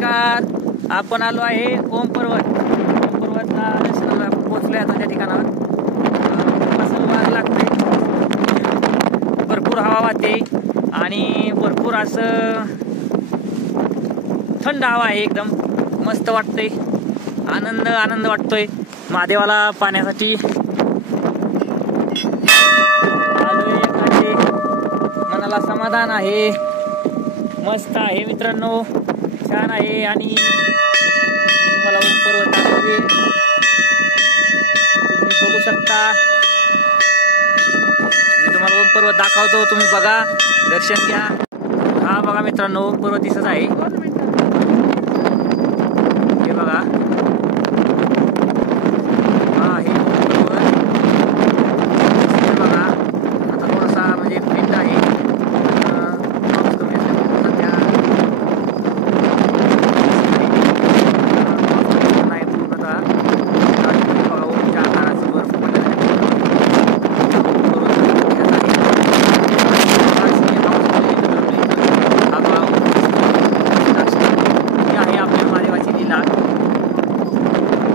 नमस्कार. आपण आलो आहे ओम पर्वतला दर्शनाला पोहोचलोय आता त्या ठिकाणावर. मस्त वार लागतोय, भरपूर हवा वाहते आणि भरपूर असं थंड हवा आहे. एकदम मस्त वाटतंय, आनंद वाटतोय. महादेवाला पाण्यासाठी आलोय. एखादे मनाला समाधान आहे, मस्त आहे मित्रांनो, छान आहे. आणि तुम्हाला ओम पर्वत तुम्ही बघू शकता. मी तुम्हाला ओम पर्वत दाखवतो, तुम्ही बघा, दर्शन घ्या. हा बघा मित्रांनो, ओम पर्वत दिसत आहे, हे बघा.